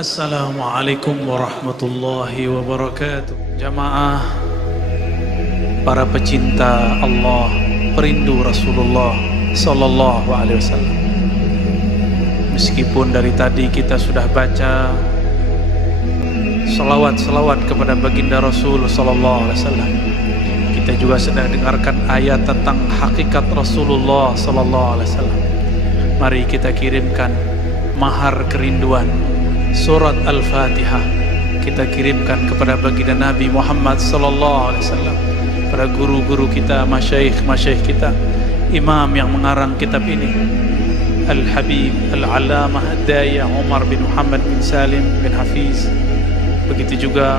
Assalamualaikum warahmatullahi wabarakatuh. Jamaah, para pecinta Allah, perindu Rasulullah Sallallahu Alaihi Wasallam. Meskipun dari tadi kita sudah baca salawat kepada baginda Rasul Sallallahu Alaihi Wasallam, kita juga sedang dengarkan ayat tentang hakikat Rasulullah Sallallahu Alaihi Wasallam. Mari kita kirimkan mahar kerinduan surat Al-Fatihah, kita kirimkan kepada baginda Nabi Muhammad sallallahu alaihi wasallam, pada guru-guru kita, masyayikh kita, imam yang mengarang kitab ini, Al-Habib Al-Allamah Ad-Daya Umar bin Muhammad bin Salim bin Hafiz. Begitu juga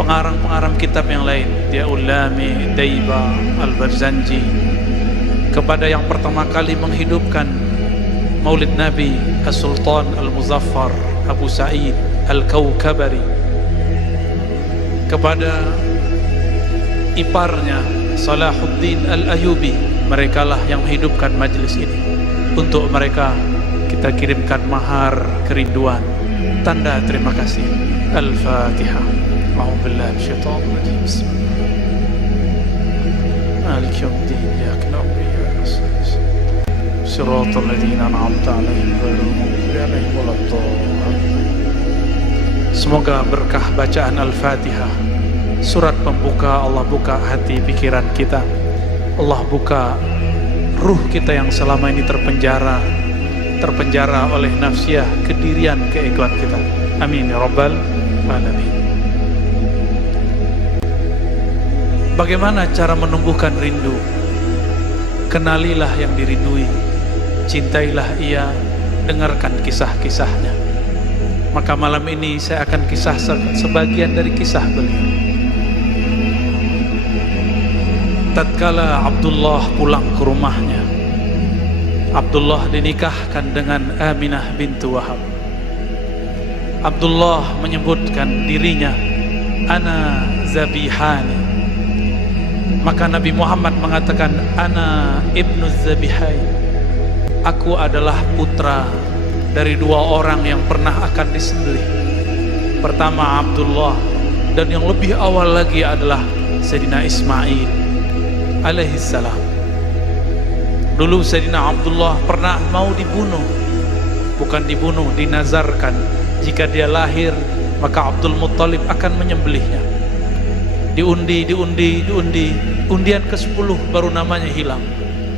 pengarang-pengarang kitab yang lain, Diaul Lami, Daiba, Al-Barzanji, kepada yang pertama kali menghidupkan Maulid Nabi As-Sultan Al-Muzaffar Abu Sa'id Al-Kawkabari, kepada iparnya Salahuddin Al-Ayubi. Merekalah yang menghidupkan majlis ini. Untuk mereka kita kirimkan mahar kerinduan, tanda terima kasih. Al-Fatihah. A'udzubillahi minasyaitonir rajim. Bismillahirrahmanirrahim. Maliki yaumiddin. Iyyaka na'budu wa iyyaka nasta'in. Shiratal ladzina an'amta 'alaihim ghairil maghdubi 'alaihim waladdallin. Semoga berkah bacaan Al-Fatihah, surat pembuka, Allah buka hati pikiran kita, Allah buka ruh kita yang selama ini terpenjara oleh nafsiyah, kedirian, keegoan kita. Amin ya rabbal alamin. Bagaimana cara menumbuhkan rindu? Kenalilah yang dirindui, cintailah ia, dengarkan kisah-kisahnya. Maka malam ini saya akan kisah sebagian dari kisah beliau. Tatkala Abdullah pulang ke rumahnya, Abdullah dinikahkan dengan Aminah bintu Wahab. Abdullah menyebutkan dirinya, ana zabihani. Maka Nabi Muhammad mengatakan, ana ibnu zabihain. Aku adalah putra dari dua orang yang pernah akan disembelih. Pertama Abdullah, dan yang lebih awal lagi adalah Sayyidina Ismail alaihissalam. Dulu Sayyidina Abdullah pernah mau dibunuh, bukan dibunuh, dinazarkan. Jika dia lahir, maka Abdul Muttalib akan menyembelihnya. Diundi, undian ke-10 baru namanya hilang.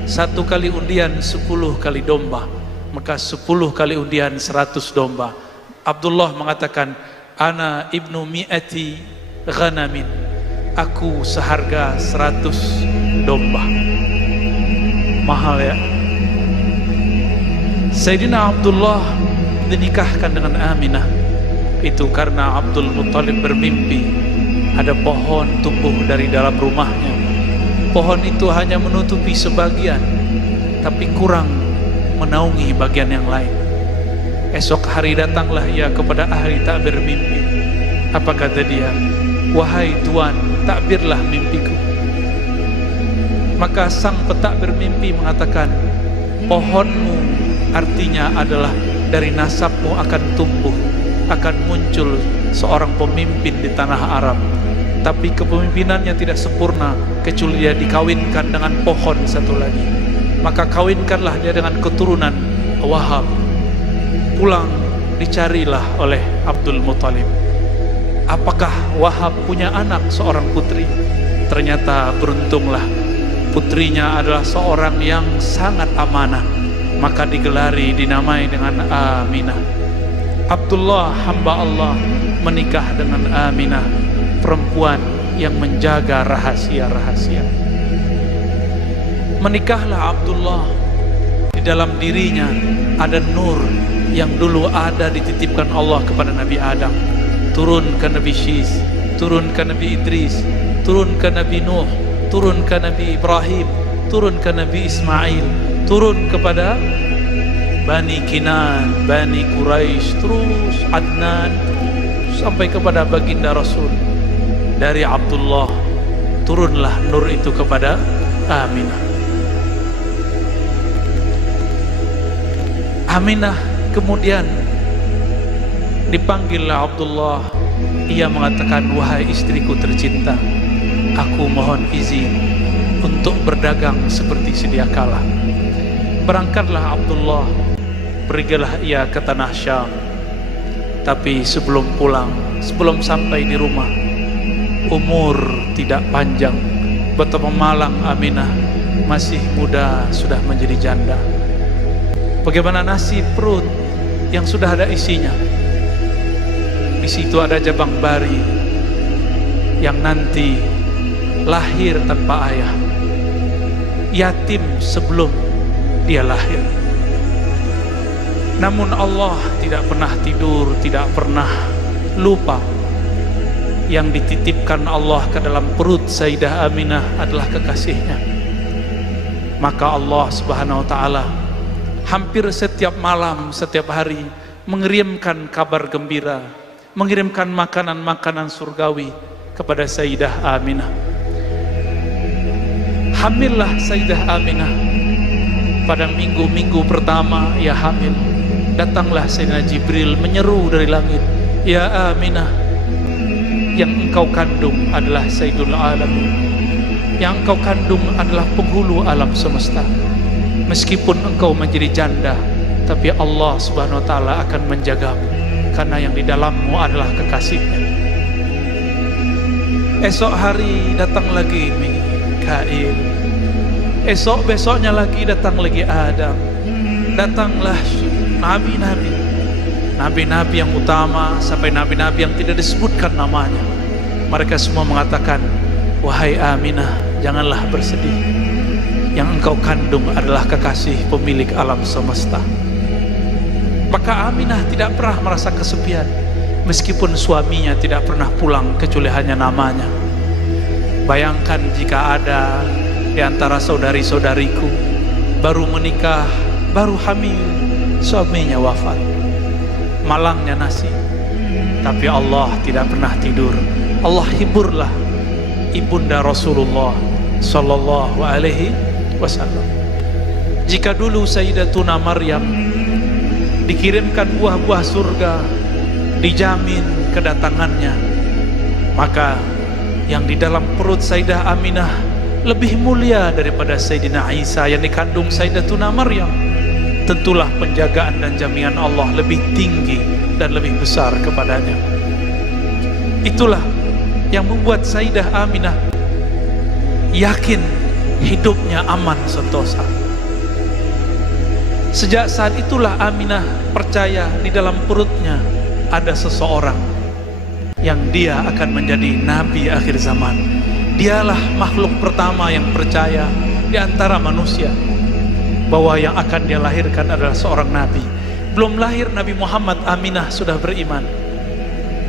1 kali undian 10 kali domba, maka 10 kali undian 100 domba. Abdullah mengatakan, ana ibnu mi'ati ghanamin. Aku seharga 100 domba. Mahal ya. Sayyidina Abdullah dinikahkan dengan Aminah. Itu karena Abdul Muttalib bermimpi ada pohon tumbuh dari dalam rumahnya. Pohon itu hanya menutupi sebagian, tapi kurang menaungi bagian yang lain. Esok hari datanglah ia kepada ahli takbir mimpi. Apa kata dia? Wahai Tuan, takbirlah mimpiku. Maka sang petakbir mimpi mengatakan, pohonmu artinya adalah dari nasabmu akan tumbuh, akan muncul seorang pemimpin di tanah Arab. Tapi kepemimpinannya tidak sempurna kecuali dia dikawinkan dengan pohon satu lagi. Maka kawinkanlah dia dengan keturunan Wahab. Pulang dicarilah oleh Abdul Muttalib, apakah Wahab punya anak seorang putri? Ternyata beruntunglah, putrinya adalah seorang yang sangat amanah. Maka digelari, dinamai dengan Aminah. Abdullah hamba Allah menikah dengan Aminah, perempuan yang menjaga rahasia-rahasia. Menikahlah Abdullah. Di dalam dirinya ada nur yang dulu ada dititipkan Allah kepada Nabi Adam, turun ke Nabi Syis, turun ke Nabi Idris, turun ke Nabi Nuh, turun ke Nabi Ibrahim, turun ke Nabi Ismail, turun kepada Bani Kinan, Bani Quraisy, terus Adnan, sampai kepada baginda Rasul. Dari Abdullah turunlah nur itu kepada Aminah. Aminah kemudian Dipanggillah Abdullah. Ia mengatakan, wahai istriku tercinta, aku mohon izin untuk berdagang seperti sedia kala. Berangkatlah Abdullah, pergilah ia ke tanah Syam. Tapi sebelum pulang, sebelum sampai di rumah, umur tidak panjang, betapa malang Aminah, masih muda sudah menjadi janda. Bagaimana nasib perut yang sudah ada isinya? Di situ ada jabang bari yang nanti lahir tanpa ayah, yatim sebelum dia lahir. Namun Allah tidak pernah tidur, tidak pernah lupa. Yang dititipkan Allah ke dalam perut Sayyidah Aminah adalah kekasihnya. Maka Allah Subhanahu wa ta'ala hampir setiap malam, setiap hari mengirimkan kabar gembira, mengirimkan makanan-makanan surgawi kepada Sayyidah Aminah. Hamillah Sayyidah Aminah. Pada minggu-minggu pertama ia hamil, datanglah Sayyidina Jibril menyeru dari langit, ya Aminah, yang engkau kandung adalah Sayyidul Alamin, yang engkau kandung adalah penghulu alam semesta. Meskipun engkau menjadi janda, tapi Allah Subhanahu wa ta'ala akan menjagamu, karena yang di dalammu adalah kekasihnya. Esok hari datang lagi Mikail, esok besoknya lagi datang lagi Adam. Datanglah nabi-nabi yang utama, sampai nabi-nabi yang tidak disebutkan namanya. Mereka semua mengatakan, wahai Aminah, janganlah bersedih, yang engkau kandung adalah kekasih pemilik alam semesta. Maka Aminah tidak pernah merasa kesepian, meskipun suaminya tidak pernah pulang kecuali hanya namanya. Bayangkan jika ada di antara saudari-saudariku baru menikah, baru hamil, suaminya wafat. Malangnya nasib. Tapi Allah tidak pernah tidur. Allah hiburlah ibunda Rasulullah sallallahu alaihi wasallam. Jika dulu Sayyidatuna Maryam dikirimkan buah-buah surga, dijamin kedatangannya, maka yang di dalam perut Sayyidah Aminah lebih mulia daripada Sayyidina Isa yang dikandung Sayyidatuna Maryam. Tentulah penjagaan dan jaminan Allah lebih tinggi dan lebih besar kepadanya. Itulah yang membuat Sayyidah Aminah yakin hidupnya aman sentosa. Sejak saat itulah Aminah percaya di dalam perutnya ada seseorang yang dia akan menjadi nabi akhir zaman. Dialah makhluk pertama yang percaya di antara manusia bahwa yang akan dia lahirkan adalah seorang nabi. Belum lahir Nabi Muhammad, Aminah sudah beriman.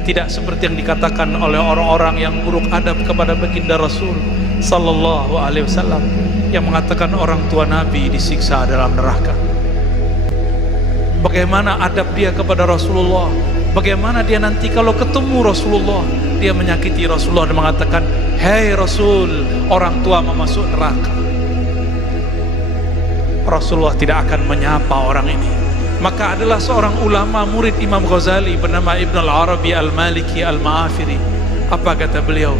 Tidak seperti yang dikatakan oleh orang-orang yang buruk adab kepada baginda Rasul sallallahu alaihi wasallam, yang mengatakan orang tua Nabi disiksa dalam neraka. Bagaimana adab dia kepada Rasulullah? Bagaimana dia nanti kalau ketemu Rasulullah, dia menyakiti Rasulullah dan mengatakan, hei Rasul, orang tua masuk neraka. Rasulullah tidak akan menyapa orang ini. Maka adalah seorang ulama murid Imam Ghazali bernama Ibn al-Arabi al-Maliki al-Ma'afiri. Apa kata beliau?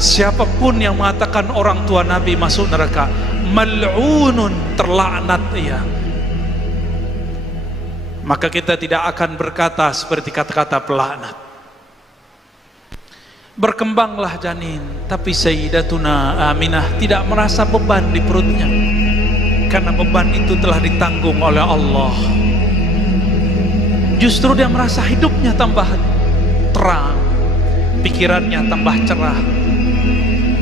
Siapapun yang mengatakan orang tua Nabi masuk neraka, mal'unun, terlaknat ia. Maka kita tidak akan berkata seperti kata-kata pelaknat. Berkembanglah janin, tapi Sayyidatuna Aminah tidak merasa beban di perutnya, karena beban itu telah ditanggung oleh Allah. Justru dia merasa hidupnya tambah terang, pikirannya tambah cerah.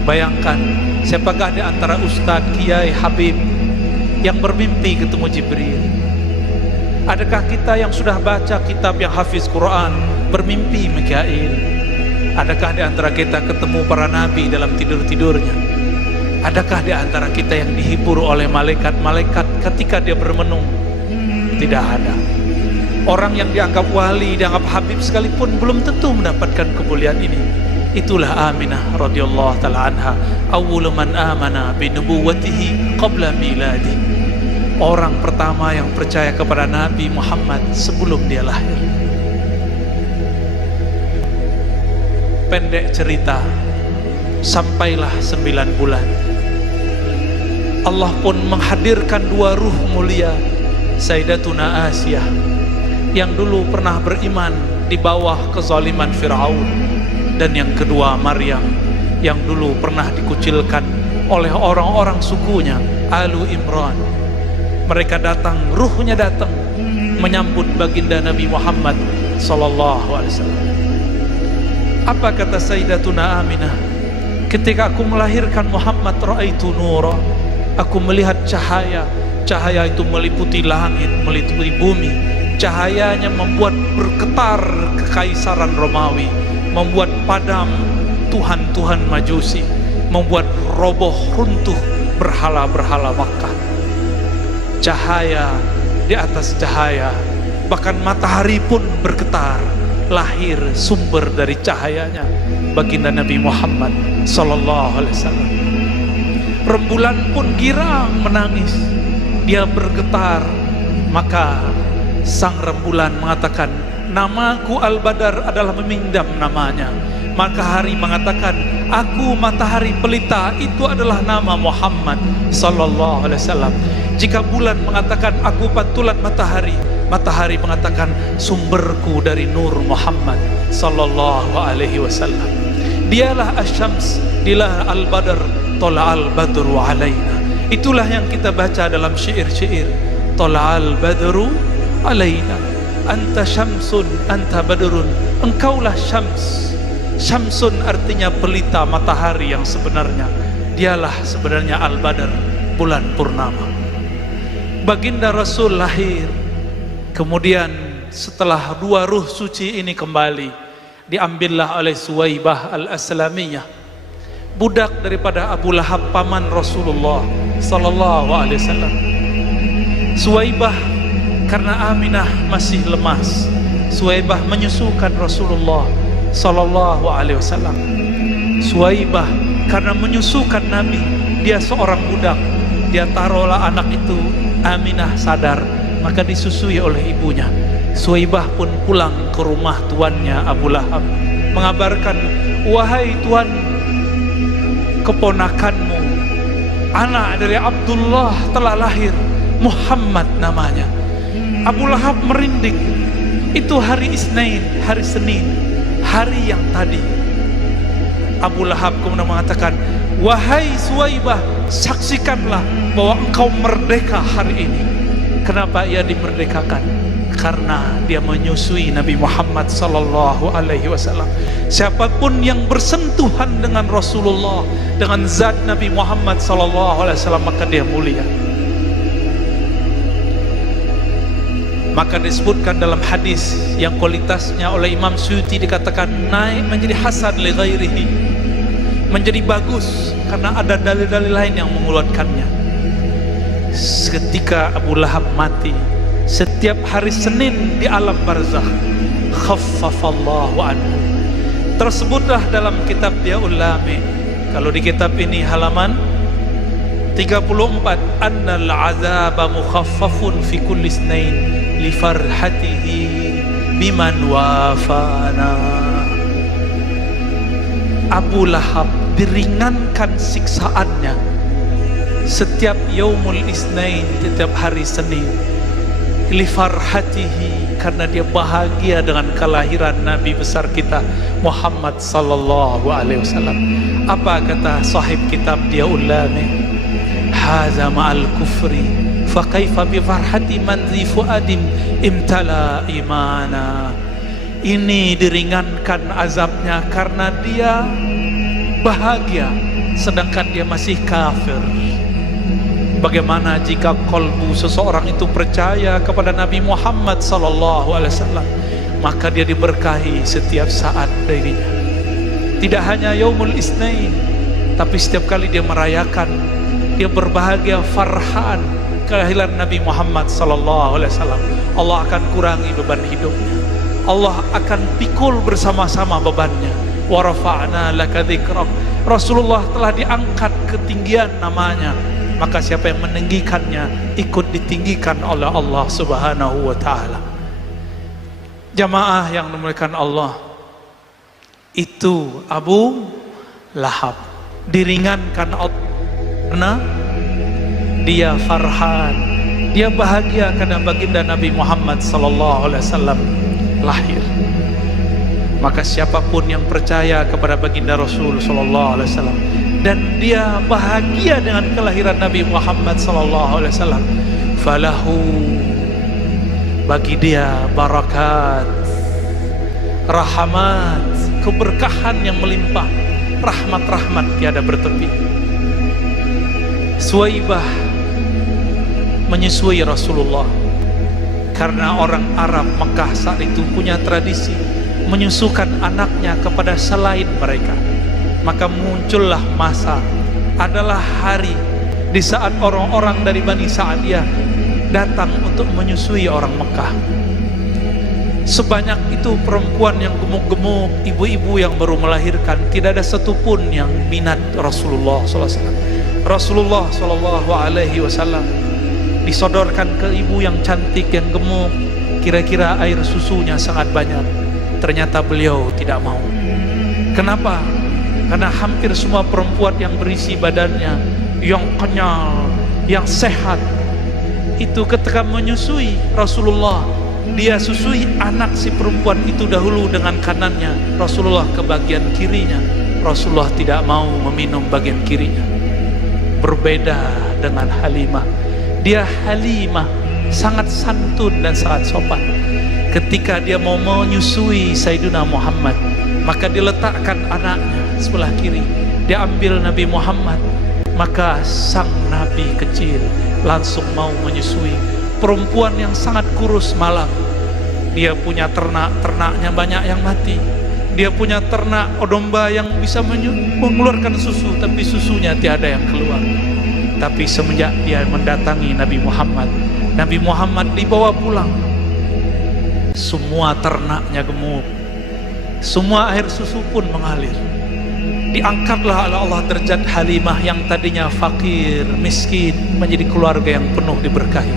Bayangkan, siapakah di antara Ustadz, Kiai, Habib yang bermimpi ketemu Jibril? Adakah kita yang sudah baca kitab yang hafiz Quran bermimpi Mikail? Adakah di antara kita ketemu para nabi dalam tidur-tidurnya? Adakah di antara kita yang dihibur oleh malaikat-malaikat ketika dia bermenung? Tidak ada. Orang yang dianggap wali, dianggap habib sekalipun belum tentu mendapatkan kemuliaan ini. Itulah Aminah radhiyallahu ta'ala anha, awwalu man amana bi nubuwwatihi qabla miladi. Orang pertama yang percaya kepada Nabi Muhammad sebelum dia lahir. pendek cerita, sampailah 9 bulan. Allah pun menghadirkan 2 ruh mulia, Sayyidatuna Asiyah yang dulu pernah beriman di bawah kezaliman Fir'aun, dan yang kedua Maryam yang dulu pernah dikucilkan oleh orang-orang sukunya Alu Imran. Mereka datang, ruhnya datang menyambut baginda Nabi Muhammad sallallahu alaihi wasallam. Apa kata Sayyidatuna Aminah? Ketika aku melahirkan Muhammad, ra'aitu nura, aku melihat cahaya. Cahaya itu meliputi langit, meliputi bumi. Cahayanya membuat bergetar kekaisaran Romawi, membuat padam tuhan-tuhan Majusi, membuat roboh runtuh berhala-berhala Makkah. Cahaya di atas cahaya, bahkan matahari pun bergetar. Lahir sumber dari cahayanya baginda Nabi Muhammad sallallahu alaihi wasallam. Rembulan pun girang menangis, dia bergetar. Maka sang rembulan mengatakan, namaku Al-Badar adalah meminjam namanya. Maka hari mengatakan, aku matahari pelita, itu adalah nama Muhammad sallallahu alaihi wasallam. Jika bulan mengatakan, aku pantulan matahari, matahari mengatakan, sumberku dari nur Muhammad sallallahu alaihi wasallam. Dialah Asy-Syams, dialah Al-Badr, Tola'al Badru alaina. Itulah yang kita baca dalam syair-syair. Tola'al Badru alaina, anta syamsun, anta badrun. Engkaulah syams. Syamsun artinya pelita, matahari yang sebenarnya. Dialah sebenarnya Al-Badr, bulan purnama. Baginda Rasul lahir. Kemudian setelah 2 ruh suci ini kembali, diambillah oleh Suwaibah Al-Aslamiyah, budak daripada Abu Lahab, paman Rasulullah sallallahu alaihi wasallam. Suwaibah karena Aminah masih lemas, Suwaibah menyusukan Rasulullah sallallahu alaihi wasallam. Suwaibah karena menyusukan Nabi, dia seorang budak, dia taruhlah anak itu. Aminah sadar, maka disusui oleh ibunya. Suwaibah pun pulang ke rumah tuannya Abu Lahab, mengabarkan, wahai tuan, keponakanmu, anak dari Abdullah telah lahir, Muhammad namanya. Abu Lahab merinding. Itu hari Isnin, hari Senin, hari yang tadi. Abu Lahab kemudian mengatakan, wahai Suwaibah, saksikanlah bahwa engkau merdeka hari ini. Kenapa ia dimerdekakan? Karena dia menyusui Nabi Muhammad sallallahu alaihi wasallam. Siapapun yang bersentuhan dengan Rasulullah, dengan zat Nabi Muhammad sallallahu alaihi wasallam, maka dia mulia. Maka disebutkan dalam hadis yang kualitasnya oleh Imam Suyuti dikatakan naik menjadi hasan li ghairihi, menjadi bagus karena ada dalil-dalil lain yang menguatkannya. Ketika Abu Lahab mati, setiap hari Senin di alam barzakh, khaffafallahu anhu. Tersebutlah dalam kitab Yaul Lami. Kalau di kitab ini halaman 34, annal azaba mukhaffafun fi kulli isnain li farhatihi biman wafana. Abu Lahab diringankan siksaannya setiap yaumul isnain, setiap hari Senin, li farhatihi, karena dia bahagia dengan kelahiran Nabi besar kita Muhammad sallallahu alaihi wasallam. Apa kata sahib kitab Yaul Lami? Haza ma'al kufri fa kaifa bi farhati man zi fuadim imtala imana. Ini diringankan azabnya karena dia bahagia sedangkan dia masih kafir. Bagaimana jika kolbu seseorang itu percaya kepada Nabi Muhammad sallallahu alaihi wasallam, maka dia diberkahi setiap saat darinya. Tidak hanya yaumul isnain, tapi setiap kali dia merayakan, dia berbahagia, farhan kelahiran Nabi Muhammad sallallahu alaihi wasallam, Allah akan kurangi beban hidupnya. Allah akan pikul bersama-sama bebannya. Wa rafa'na laka dzikrak. Rasulullah telah diangkat ketinggian namanya, maka siapa yang meninggikannya ikut ditinggikan oleh Allah Subhanahu wa taala. Jamaah yang dimuliakan Allah, itu Abu Lahab. Diringankan Allah karena dia farhan, dia bahagia karena baginda Nabi Muhammad SAW lahir. Maka siapapun yang percaya kepada baginda Rasul SAW dan dia bahagia dengan kelahiran Nabi Muhammad SAW, falahu, bagi dia barakat, rahmat, keberkahan yang melimpah, rahmat-rahmat tiada bertepi. Suwaibah menyusui Rasulullah karena orang Arab Mekah saat itu punya tradisi menyusukan anaknya kepada selain mereka. Maka muncullah masa, adalah hari di saat orang-orang dari Bani Sa'diyah datang untuk menyusui orang Mekah. Sebanyak itu perempuan yang gemuk-gemuk, ibu-ibu yang baru melahirkan, tidak ada satupun yang minat Rasulullah SAW. Rasulullah SAW disodorkan ke ibu yang cantik, yang gemuk, kira-kira air susunya sangat banyak. Ternyata beliau tidak mau. Kenapa? Karena hampir semua perempuan yang berisi badannya, yang kenyal, yang sehat, itu ketika menyusui Rasulullah, dia susui anak si perempuan itu dahulu dengan kanannya, Rasulullah ke bagian kirinya. Rasulullah tidak mau meminum bagian kirinya. Berbeda dengan Halimah. Dia Halimah sangat santun dan sangat sopan. Ketika dia mau menyusui Sayyidina Muhammad, maka diletakkan anaknya sebelah kiri. Dia ambil Nabi Muhammad, maka sang Nabi kecil langsung mau menyusui. Perempuan yang sangat kurus malang, dia punya ternak-ternaknya banyak yang mati. Dia punya ternak domba yang bisa mengeluarkan susu, tapi susunya tiada yang keluar. Tapi semenjak dia mendatangi Nabi Muhammad dibawa pulang. Semua ternaknya gemuk, semua air susu pun mengalir. Diangkatlah oleh Allah derajat Halimah yang tadinya fakir, miskin, menjadi keluarga yang penuh diberkahi.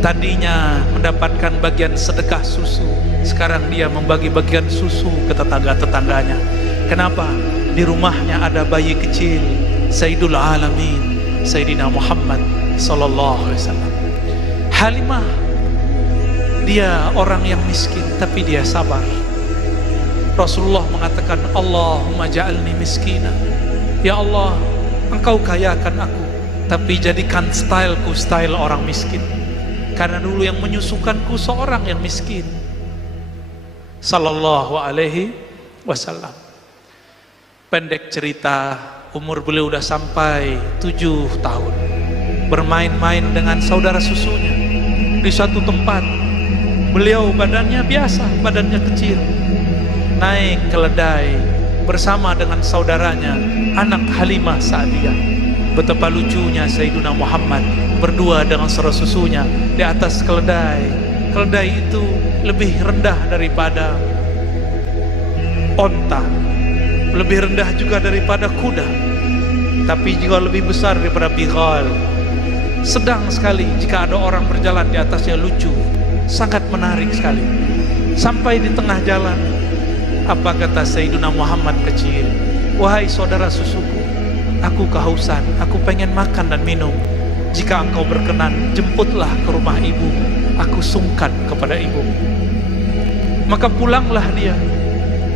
Tadinya mendapatkan bagian sedekah susu, sekarang dia membagi bagian susu ke tetangga-tetangganya. Kenapa? Di rumahnya ada bayi kecil, Sayyidul Alamin, Sayyidina Muhammad sallallahu alaihi wasallam. Halimah, dia orang yang miskin tapi dia sabar. Rasulullah mengatakan, Allahumma ja'alni miskina. Ya Allah, Engkau kayakan aku, tapi jadikan styleku style orang miskin. Karena dulu yang menyusukanku seorang yang miskin. Sallallahu alaihi wasallam. Pendek cerita, umur beliau udah sampai 7 tahun. Bermain-main dengan saudara susunya di suatu tempat. Beliau badannya biasa, badannya kecil, naik keledai bersama dengan saudaranya, anak Halimah Sa'diyah. Betapa lucunya Sayyidina Muhammad berdua dengan saudara susunya di atas keledai. Keledai itu lebih rendah daripada onta, lebih rendah juga daripada kuda, tapi juga lebih besar daripada bighal. Sedang sekali jika ada orang berjalan di atasnya, lucu, sangat menarik sekali. Sampai di tengah jalan, apa kata Sayyidina Muhammad kecil? Wahai saudara susuku, aku kehausan, aku pengen makan dan minum. Jika engkau berkenan, jemputlah ke rumah ibu, aku sungkan kepada ibu. Maka pulanglah dia.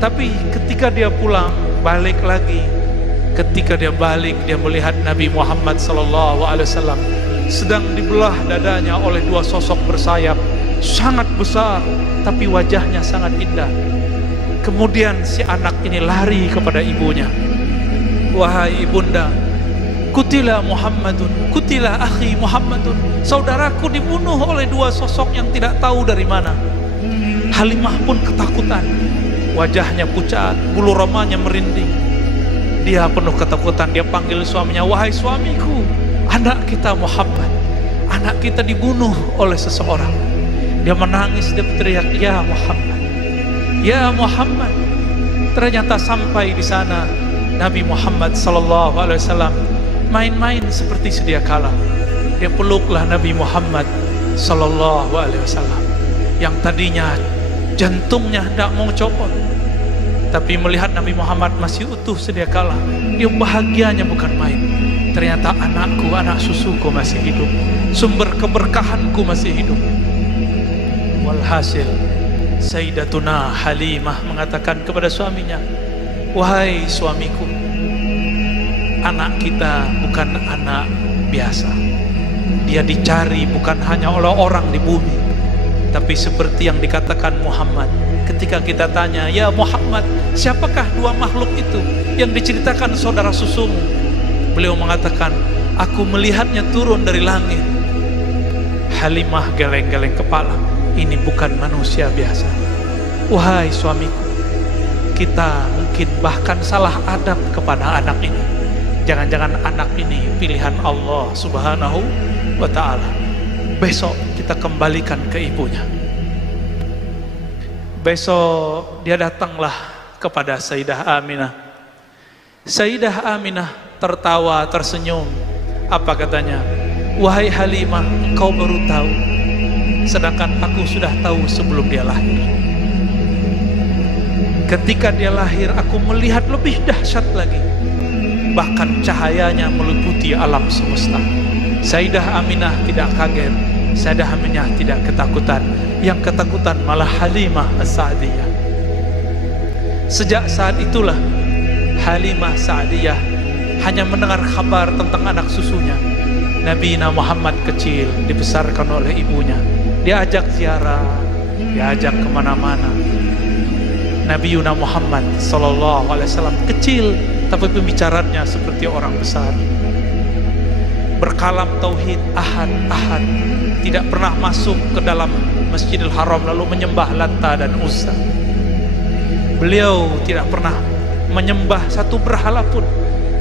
Tapi ketika dia pulang, balik lagi. Ketika dia balik, dia melihat Nabi Muhammad SAW sedang dibelah dadanya oleh dua sosok bersayap, sangat besar, tapi wajahnya sangat indah. Kemudian si anak ini lari kepada ibunya. Wahai ibunda, kutila Muhammadun, kutila akhi Muhammadun. Saudaraku dibunuh oleh dua sosok yang tidak tahu dari mana. Halimah pun ketakutan, wajahnya pucat, bulu romanya merinding. Dia penuh ketakutan, dia panggil suaminya, wahai suamiku, anak kita Muhammad, anak kita dibunuh oleh seseorang. Dia menangis, dia berteriak, ya Muhammad, ya Muhammad. Ternyata sampai di sana Nabi Muhammad SAW main-main seperti sedia kala. Dia peluklah Nabi Muhammad SAW yang tadinya jantungnya tidak mau copot, Tapi melihat Nabi Muhammad masih utuh sedia kala, dia bahagianya bukan main. Ternyata anakku, anak susuku masih hidup, sumber keberkahanku masih hidup. Walhasil Sayyidatuna Halimah mengatakan kepada suaminya, wahai suamiku, anak kita bukan anak biasa. Dia dicari bukan hanya oleh orang di bumi, tapi seperti yang dikatakan Muhammad ketika kita tanya, ya Muhammad, siapakah dua makhluk itu yang diceritakan saudara susumu? Beliau mengatakan, aku melihatnya turun dari langit. Halimah geleng-geleng kepala, ini bukan manusia biasa. Wahai suamiku, kita mungkin bahkan salah adab kepada anak ini. Jangan-jangan anak ini pilihan Allah Subhanahu wa ta'ala. Besok kita kembalikan ke ibunya. Besok dia datanglah kepada Sayyidah Aminah. Sayyidah Aminah tertawa, tersenyum. Apa katanya? Wahai Halimah, engkau baru tahu, sedangkan aku sudah tahu sebelum dia lahir. Ketika dia lahir, aku melihat lebih dahsyat lagi. Bahkan cahayanya meliputi alam semesta. Sayyidah Aminah tidak kaget, Sayyidah Aminah tidak ketakutan. Yang ketakutan malah Halimah As-Sa'diyah. Sejak saat itulah Halimah Sa'diyah hanya mendengar kabar tentang anak susunya. Nabi Muhammad kecil dibesarkan oleh ibunya, diajak ziarah, diajak kemana-mana. Nabi Muhammad SAW kecil, tapi pembicaranya seperti orang besar. Berkalam tauhid ahad, tidak pernah masuk ke dalam Masjidil Haram lalu menyembah Lata dan Uzza. Beliau tidak pernah menyembah satu berhala pun,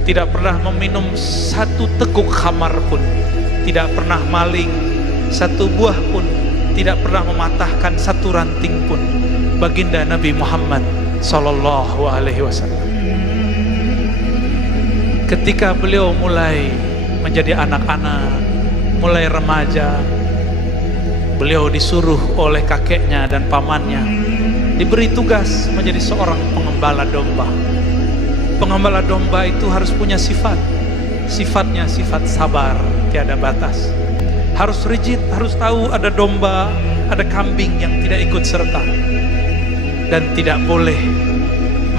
tidak pernah meminum satu teguk khamar pun, tidak pernah maling satu buah pun, tidak pernah mematahkan satu ranting pun. Baginda Nabi Muhammad sallallahu alaihi wasallam, ketika beliau mulai menjadi anak-anak, mulai remaja, beliau disuruh oleh kakeknya dan pamannya, diberi tugas menjadi seorang pengembala domba. Pengembala domba itu harus punya sifat. Sifatnya sifat sabar, tiada batas. Harus rigid, harus tahu ada domba, ada kambing yang tidak ikut serta. Dan tidak boleh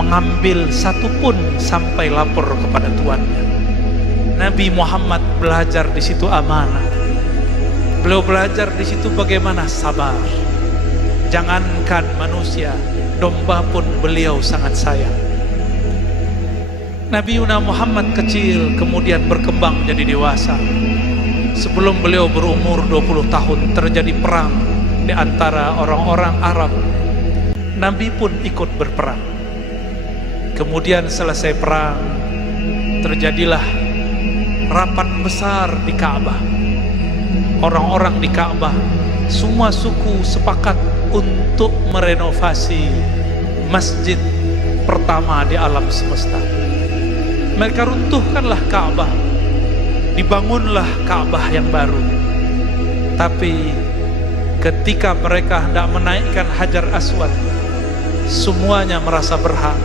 mengambil satu pun sampai lapor kepada tuannya. Nabi Muhammad belajar di situ amanah. Beliau belajar di situ bagaimana sabar. Jangankan manusia, domba pun beliau sangat sayang. Nabi Muhammad kecil kemudian berkembang jadi dewasa. Sebelum beliau berumur 20 tahun terjadi perang di antara orang-orang Arab. Nabi pun ikut berperang. Kemudian selesai perang, terjadilah rapat besar di Ka'bah. Orang-orang di Ka'bah, semua suku sepakat untuk merenovasi masjid pertama di alam semesta. Mereka runtuhkanlah Ka'bah, dibangunlah Ka'bah yang baru. Tapi ketika mereka hendak menaikkan Hajar Aswad, semuanya merasa berhak.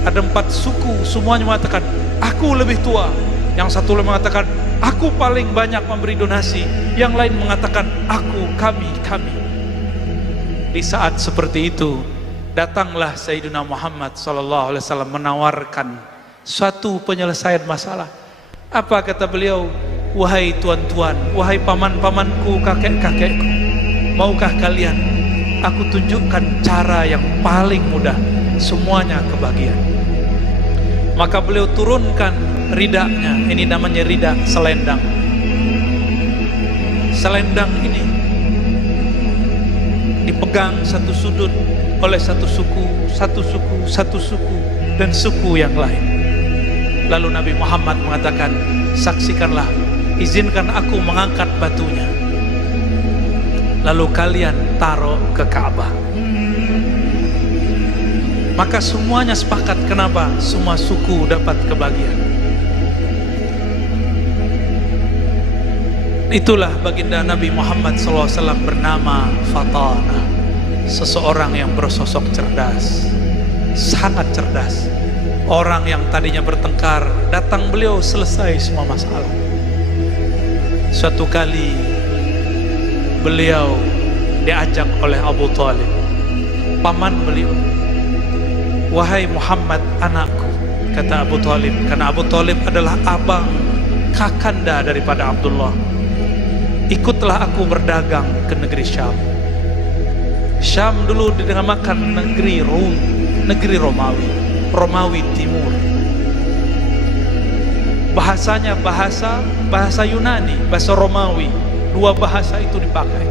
Ada 4 suku, semuanya mengatakan aku lebih tua. Yang satu mengatakan aku paling banyak memberi donasi. Yang lain mengatakan aku, kami. Di saat seperti itu, datanglah Sayyidina Muhammad SAW menawarkan suatu penyelesaian masalah. Apa kata beliau? Wahai tuan-tuan, wahai paman-pamanku, kakek-kakekku, maukah kalian aku tunjukkan cara yang paling mudah, semuanya kebahagiaan. Maka beliau turunkan ridaknya. Ini namanya ridak selendang. Selendang ini dipegang satu sudut oleh satu suku dan suku yang lain. Lalu Nabi Muhammad mengatakan, saksikanlah, izinkan aku mengangkat batunya, lalu kalian taruh ke Ka'bah. Maka semuanya sepakat. Kenapa? Semua suku dapat kebahagiaan. Itulah baginda Nabi Muhammad SAW bernama Fatana, seseorang yang bersosok cerdas, sangat cerdas. Orang yang tadinya bertengkar, datang beliau selesai semua masalah. Suatu kali beliau diajak oleh Abu Talib, paman beliau. Wahai Muhammad anakku, kata Abu Talib, karena Abu Talib adalah abang kakanda daripada Abdullah. Ikutlah aku berdagang ke negeri Syam. Syam dulu dinamakan negeri Rum, negeri Romawi, Romawi Timur. Bahasanya bahasa Yunani, bahasa Romawi. Dua bahasa itu dipakai.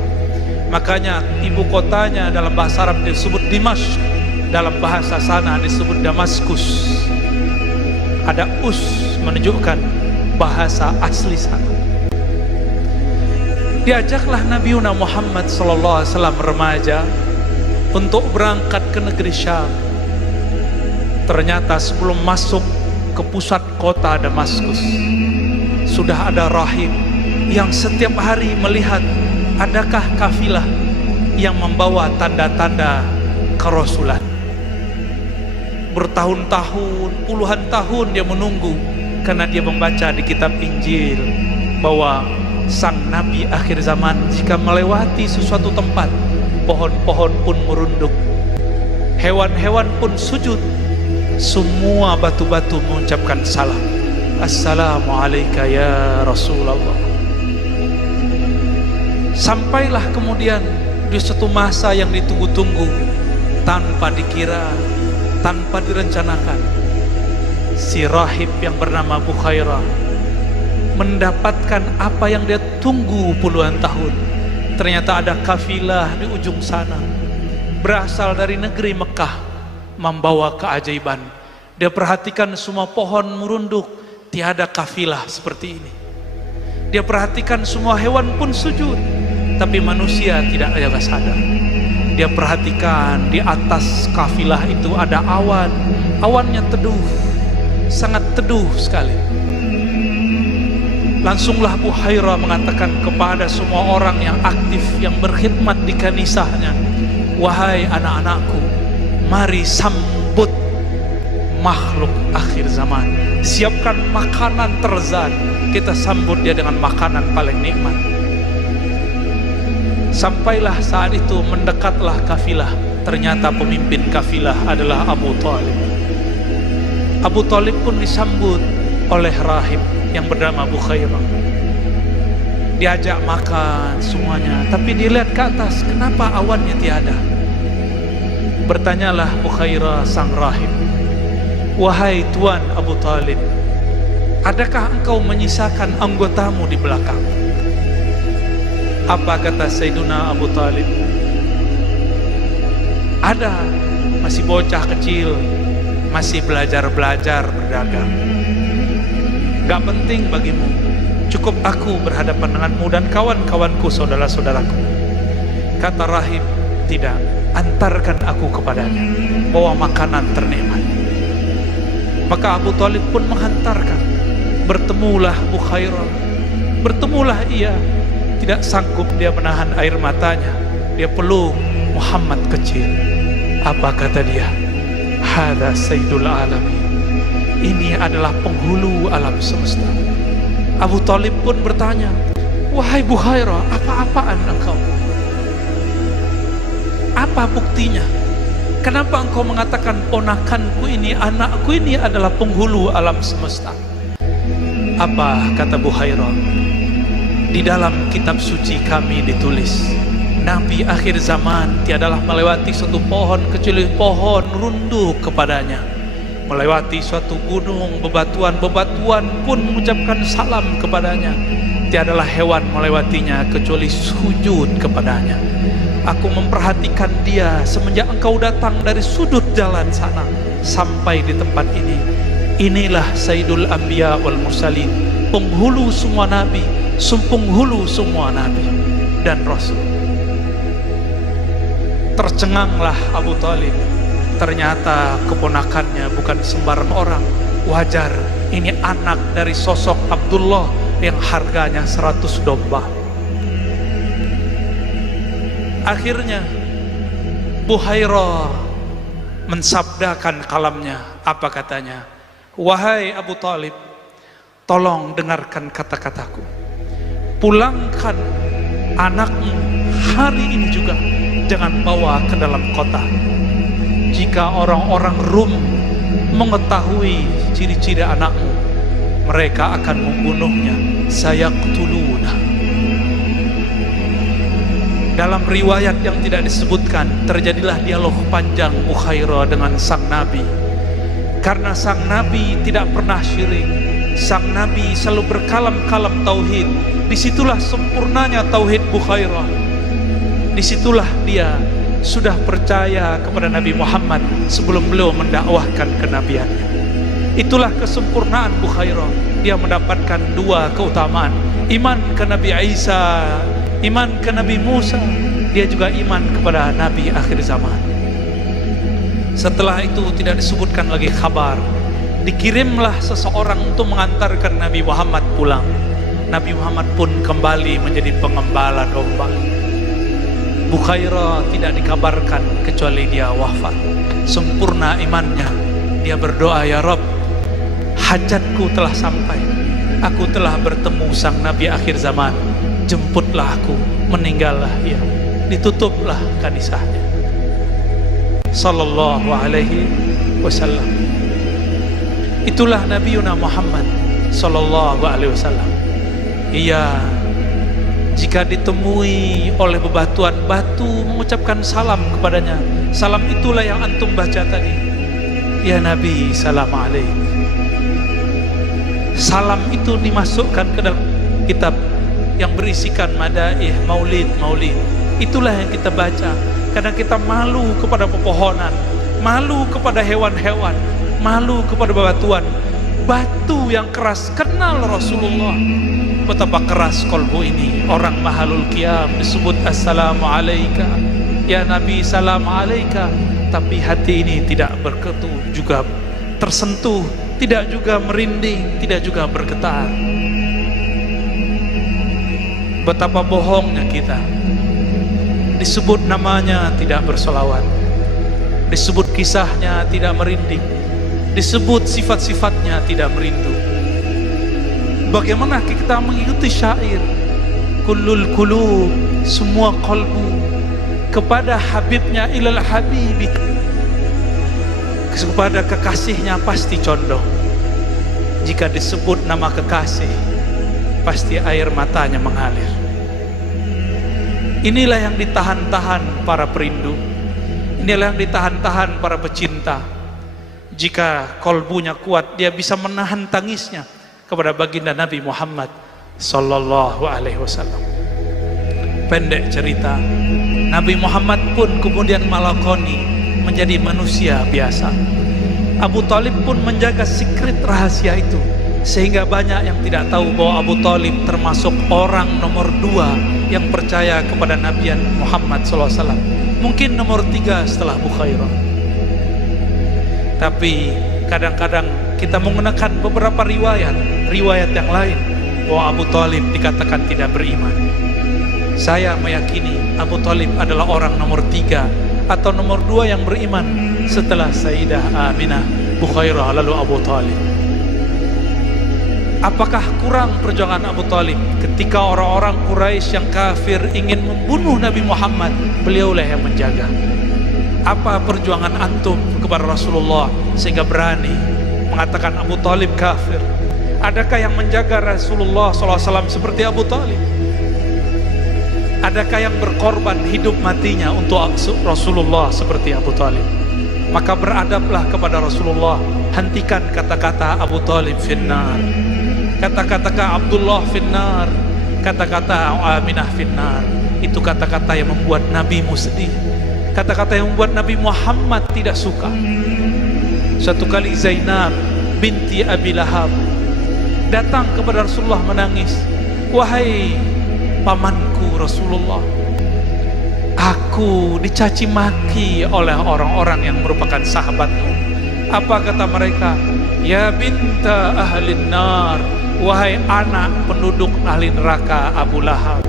Makanya ibu kotanya dalam bahasa Arab disebut Dimashq, dalam bahasa sana disebut Damaskus. Ada us menunjukkan bahasa asli sana. Diajaklah Nabi Muhammad SAW remaja untuk berangkat ke negeri Syam. Ternyata sebelum masuk ke pusat kota Damaskus, sudah ada rahib yang setiap hari melihat adakah kafilah yang membawa tanda-tanda kerasulan. Bertahun-tahun, puluhan tahun dia menunggu, karena dia membaca di kitab Injil bahwa sang Nabi akhir zaman jika melewati sesuatu tempat, pohon-pohon pun merunduk, hewan-hewan pun sujud, semua batu-batu mengucapkan salam, Assalamualaikum ya Rasulullah. Sampailah kemudian di suatu masa yang ditunggu-tunggu, tanpa dikira, tanpa direncanakan, si rahib yang bernama Bukhairah mendapatkan apa yang dia tunggu puluhan tahun. Ternyata ada kafilah di ujung sana, berasal dari negeri Mekah, membawa keajaiban. Dia perhatikan semua pohon merunduk, tiada kafilah seperti ini. Dia perhatikan semua hewan pun sujud, tapi manusia tidak ada sadar. Dia perhatikan di atas kafilah itu ada awan, awannya teduh, sangat teduh sekali. Langsunglah Bukhairah mengatakan kepada semua orang yang aktif, yang berkhidmat di kanisahnya, wahai anak-anakku, mari sambut makhluk akhir zaman. Siapkan makanan terzat, kita sambut dia dengan makanan paling nikmat. Sampailah saat itu, mendekatlah kafilah. Ternyata pemimpin kafilah adalah Abu Talib. Abu Talib pun disambut oleh rahib yang bernama Bukhairah. Diajak makan semuanya, tapi dilihat ke atas, kenapa awannya tiada? Bertanyalah Bukhairah sang rahib, wahai Tuan Abu Talib, adakah engkau menyisakan anggotamu di belakang? Apa kata Sayyiduna Abu Talib? Ada, masih bocah kecil, masih belajar-belajar berdagang. Gak penting bagimu, cukup aku berhadapan denganmu dan kawan-kawanku, saudara-saudaraku. Kata rahib, tidak, antarkan aku kepadanya, bawa makanan ternikmat. Maka Abu Talib pun menghantarkan. Bertemulah Bukhairah, bertemulah ia. Tidak sanggup dia menahan air matanya, dia peluk Muhammad kecil. Apa kata dia? Hada Sayyidul Alamin, ini adalah penghulu alam semesta. Abu Talib pun bertanya, wahai Bukhairah, apa-apaan engkau? Apa buktinya? Kenapa engkau mengatakan ponakanku ini, anakku ini adalah penghulu alam semesta? Apa kata Bukhairah? Di dalam kitab suci kami ditulis, Nabi akhir zaman tiadalah melewati suatu pohon kecuali pohon runduk kepadanya. Melewati suatu gunung, bebatuan-bebatuan pun mengucapkan salam kepadanya. Tiadalah hewan melewatinya kecuali sujud kepadanya. Aku memperhatikan dia semenjak engkau datang dari sudut jalan sana sampai di tempat ini. Inilah Sayyidul Anbiya wal Mursalin, penghulu semua nabi, penghulu semua nabi dan rasul. Tercenganglah Abu Talib. Ternyata keponakannya bukan sembarang orang. Wajar, ini anak dari sosok Abdullah yang harganya 100 domba. Akhirnya Bukhairah mensabdakan kalamnya. Apa katanya? Wahai Abu Talib, tolong dengarkan kata-kataku. Pulangkan anakmu hari ini juga, jangan bawa ke dalam kota. Jika orang-orang Rum mengetahui ciri-ciri anakmu, mereka akan membunuhnya. Sayaqtuluna. Dalam riwayat yang tidak disebutkan, terjadilah dialog panjang Bukhairah dengan sang Nabi. Karena sang Nabi tidak pernah syirik, sang Nabi selalu berkalam-kalam tauhid. Disitulah sempurnanya tauhid Bukhairah. Disitulah dia sudah percaya kepada Nabi Muhammad sebelum beliau mendakwahkan kenabiannya. Itulah kesempurnaan Bukhairah. Dia mendapatkan dua keutamaan: iman ke Nabi Isa, iman ke Nabi Musa. Dia juga iman kepada Nabi akhir zaman. Setelah itu tidak disebutkan lagi kabar. Dikirimlah seseorang untuk mengantarkan Nabi Muhammad pulang. Nabi Muhammad pun kembali menjadi pengembala domba. Bukhairah tidak dikabarkan kecuali dia wafat. Sempurna imannya. Dia berdoa, ya Rabb, hajatku telah sampai. Aku telah bertemu sang Nabi akhir zaman. Jemputlah aku, meninggallah ia. Ditutuplah kanisahnya. Sallallahu alaihi wasallam. Itulah Nabiuna Muhammad sallallahu alaihi wasallam. Ia jika ditemui oleh bebatuan, batu mengucapkan salam kepadanya. Salam itulah yang antum baca tadi. Ya Nabi, salam alaik. Salam itu dimasukkan ke dalam kitab yang berisikan madaih, maulid. Itulah yang kita baca. Kadang kita malu kepada pepohonan, malu kepada hewan-hewan, malu kepada bebatuan. Batu yang keras kenal Rasulullah. Betapa keras kolbu ini. Orang mahalul qiyam disebut assalamu alaika, ya Nabi salam alaika. Tapi hati ini tidak berketu, juga tersentuh, tidak juga merinding, tidak juga bergetar. Betapa bohongnya kita. Disebut namanya tidak bersolawat, disebut kisahnya tidak merinding, disebut sifat-sifatnya tidak merindu. Bagaimana kita mengikuti syair kullul qulub, semua kolbu kepada habibnya, ilal habibi, kepada kekasihnya pasti condong. Jika disebut nama kekasih, pasti air matanya mengalir. Inilah yang ditahan-tahan para perindu. Inilah yang ditahan-tahan para pecinta. Jika kolbunya kuat, dia bisa menahan tangisnya kepada baginda Nabi Muhammad sallallahu alaihi wasallam. Pendek cerita, Nabi Muhammad pun kemudian melakoni menjadi manusia biasa. Abu Talib pun menjaga secret rahasia itu, sehingga banyak yang tidak tahu bahwa Abu Talib termasuk orang nomor 2 yang percaya kepada Nabi Muhammad SAW. Mungkin nomor 3 setelah Bukhairah. Tapi kadang-kadang kita menggunakan beberapa riwayat yang lain bahwa Abu Talib dikatakan tidak beriman. Saya meyakini Abu Talib adalah orang nomor 3 atau nomor 2 yang beriman setelah Sayyidah Aminah, Bukhairah, lalu Abu Talib. Apakah kurang perjuangan Abu Talib ketika orang-orang Quraisy yang kafir ingin membunuh Nabi Muhammad? Beliaulah yang menjaga. Apa perjuangan antum kepada Rasulullah sehingga berani mengatakan Abu Talib kafir? Adakah yang menjaga Rasulullah SAW seperti Abu Talib? Adakah yang berkorban hidup matinya untuk Rasulullah seperti Abu Talib? Maka beradablah kepada Rasulullah. Hentikan kata-kata Abu Talib finnar, kata-kata Abdullah finnar, kata-kata Aminah finnar. Itu kata-kata yang membuat Nabimu sedih, kata-kata yang membuat Nabi Muhammad tidak suka. Satu kali Zainab binti Abi Lahab datang kepada Rasulullah menangis. Wahai pamanku Rasulullah, aku dicaci maki oleh orang-orang yang merupakan sahabatmu. Apa kata mereka? Ya binta ahlin nar, wahai anak penduduk ahli neraka Abu Lahab.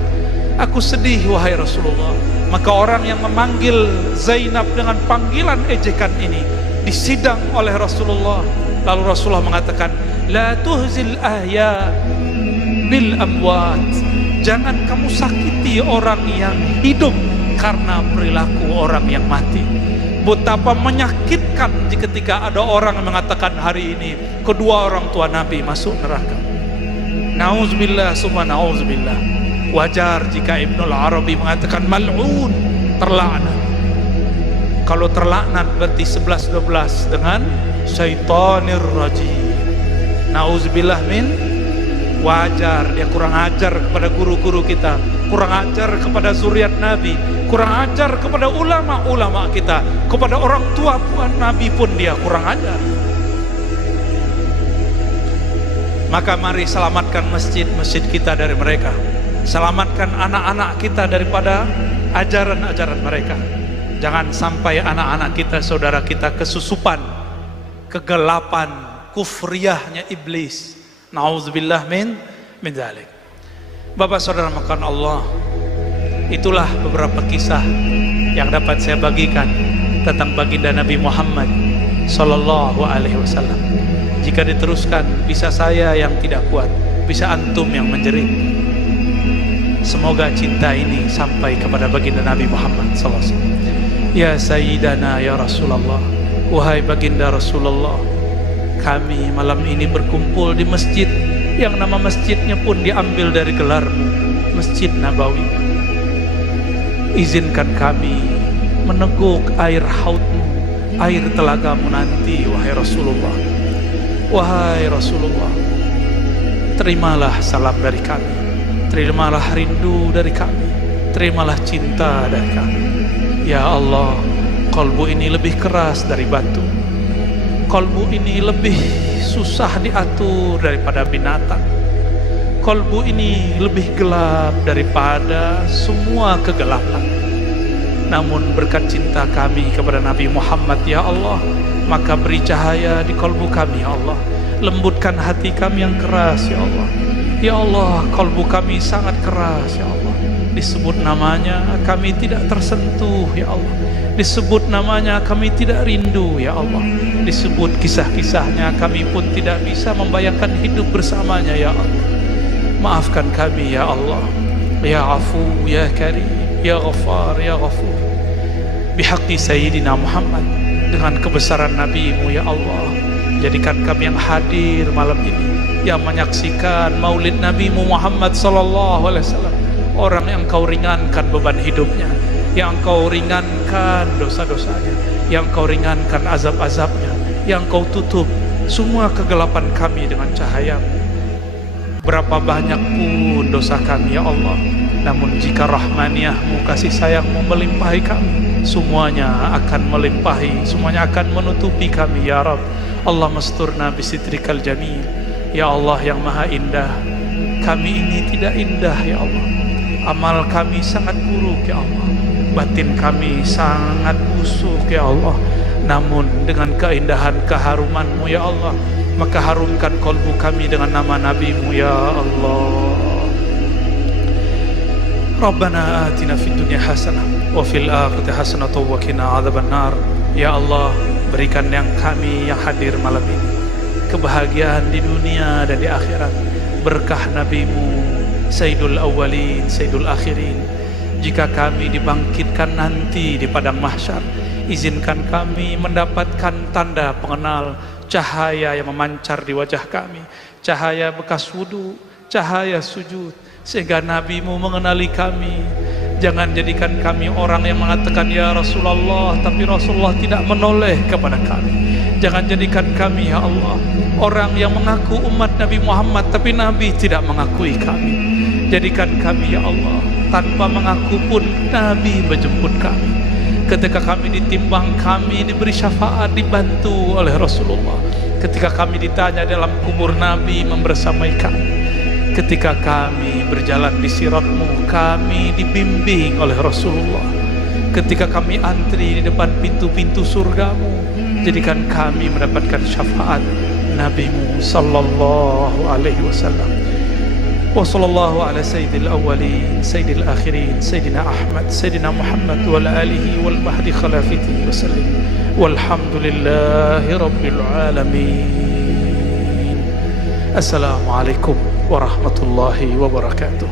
Aku sedih wahai Rasulullah. Maka orang yang memanggil Zainab dengan panggilan ejekan ini disidang oleh Rasulullah. Lalu Rasulullah mengatakan, la tuhzil ahya bil amwat. Jangan kamu sakiti orang yang hidup karena perilaku orang yang mati. Betapa menyakitkan ketika ada orang yang mengatakan hari ini kedua orang tua Nabi masuk neraka. Nauzubillah summa nauzubillah. Wajar jika Ibnul Arabi mengatakan mal'un, terlaknat. Kalau terlaknat berarti 11-12 dengan syaitanir rajim. Nauzubillah min. Wajar dia kurang ajar kepada guru-guru kita, kurang ajar kepada zuriat Nabi, kurang ajar kepada ulama-ulama kita, kepada orang tua Nabi pun dia kurang ajar. Maka mari selamatkan masjid-masjid kita dari mereka. Selamatkan anak-anak kita daripada ajaran-ajaran mereka. Jangan sampai anak-anak kita, saudara kita kesusupan, kegelapan, kufriyahnya iblis. Nauzubillah min dzalik. Bapak saudara makan Allah, itulah beberapa kisah yang dapat saya bagikan tentang baginda Nabi Muhammad sallallahu alaihi wasallam. Jika diteruskan, bisa saya yang tidak kuat, bisa antum yang menjerit. Semoga cinta ini sampai kepada baginda Nabi Muhammad sallallahu alaihi wasallam. Ya Sayyidana ya Rasulullah, wahai baginda Rasulullah, kami malam ini berkumpul di masjid yang nama masjidnya pun diambil dari gelarmu, Masjid Nabawi. Izinkan kami meneguk air haudmu, air telagamu nanti, wahai Rasulullah. Wahai Rasulullah, terimalah salam dari kami, terimalah rindu dari kami, terimalah cinta dari kami. Ya Allah, kalbu ini lebih keras dari batu, kalbu ini lebih susah diatur daripada binatang, kalbu ini lebih gelap daripada semua kegelapan. Namun berkat cinta kami kepada Nabi Muhammad ya Allah, maka beri cahaya di kalbu kami ya Allah. Lembutkan hati kami yang keras ya Allah. Ya Allah, kalbu kami sangat keras ya Allah. Disebut namanya kami tidak tersentuh ya Allah. Disebut namanya kami tidak rindu ya Allah. Disebut kisah-kisahnya kami pun tidak bisa membayangkan hidup bersamanya ya Allah. Maafkan kami ya Allah. Ya Afu, ya Karim, ya Ghaffar, ya Ghafur. Bihaqqi Sayyidina Muhammad, dengan kebesaran Nabi-Mu ya Allah, jadikan kami yang hadir malam ini, yang menyaksikan maulid Nabi-Mu Muhammad sallallahu alaihi wasallam, orang yang Kau ringankan beban hidupnya, yang Kau ringankan dosa-dosanya, yang Kau ringankan azab-azabnya, yang Kau tutup semua kegelapan kami dengan cahaya-Mu. Berapa banyak pun dosa kami ya Allah, namun jika rahmaniyah-Mu, kasih sayang-Mu melimpahi kami, semuanya akan melimpahi, semuanya akan menutupi kami ya Rabb. Allah masturna bisitrikal jamil. Ya Allah yang maha indah, kami ini tidak indah ya Allah. Amal kami sangat buruk ya Allah, batin kami sangat busuk ya Allah. Namun dengan keindahan keharuman-Mu ya Allah, maka harumkan kalbu kami dengan nama Nabi-Mu ya Allah. Rabbana atina fid dunya hasanah wa fil akhirati hasanah wa qina adzabannar. Ya Allah, berikan yang kami yang hadir malam ini kebahagiaan di dunia dan di akhirat, berkah Nabi-Mu Sayyidul Awwalin Sayyidul Akhirin. Jika kami dibangkitkan nanti di padang mahsyar, izinkan kami mendapatkan tanda pengenal, cahaya yang memancar di wajah kami, cahaya bekas wudu, cahaya sujud, sehingga Nabi-Mu mengenali kami. Jangan jadikan kami orang yang mengatakan ya Rasulullah, tapi Rasulullah tidak menoleh kepada kami. Jangan jadikan kami ya Allah orang yang mengaku umat Nabi Muhammad, tapi Nabi tidak mengakui kami. Jadikan kami ya Allah tanpa mengaku pun Nabi menjemput kami. Ketika kami ditimbang, kami diberi syafaat, dibantu oleh Rasulullah. Ketika kami ditanya dalam kubur, Nabi membersamai kami. Ketika kami berjalan di sirat-Mu, kami dibimbing oleh Rasulullah. Ketika kami antri di depan pintu-pintu surga-Mu, jadikan kami mendapatkan syafaat Nabi-Mu sallallahu alaihi wasallam. Wa sallallahu ala sayyidil awwalin sayyidil akhirin sayyidina Ahmad sayyidina Muhammad wa ala alihi wal mahdi khalafati wa sallim. Walhamdulillahi rabbil alamin. Assalamualaikum warahmatullahi wabarakatuh.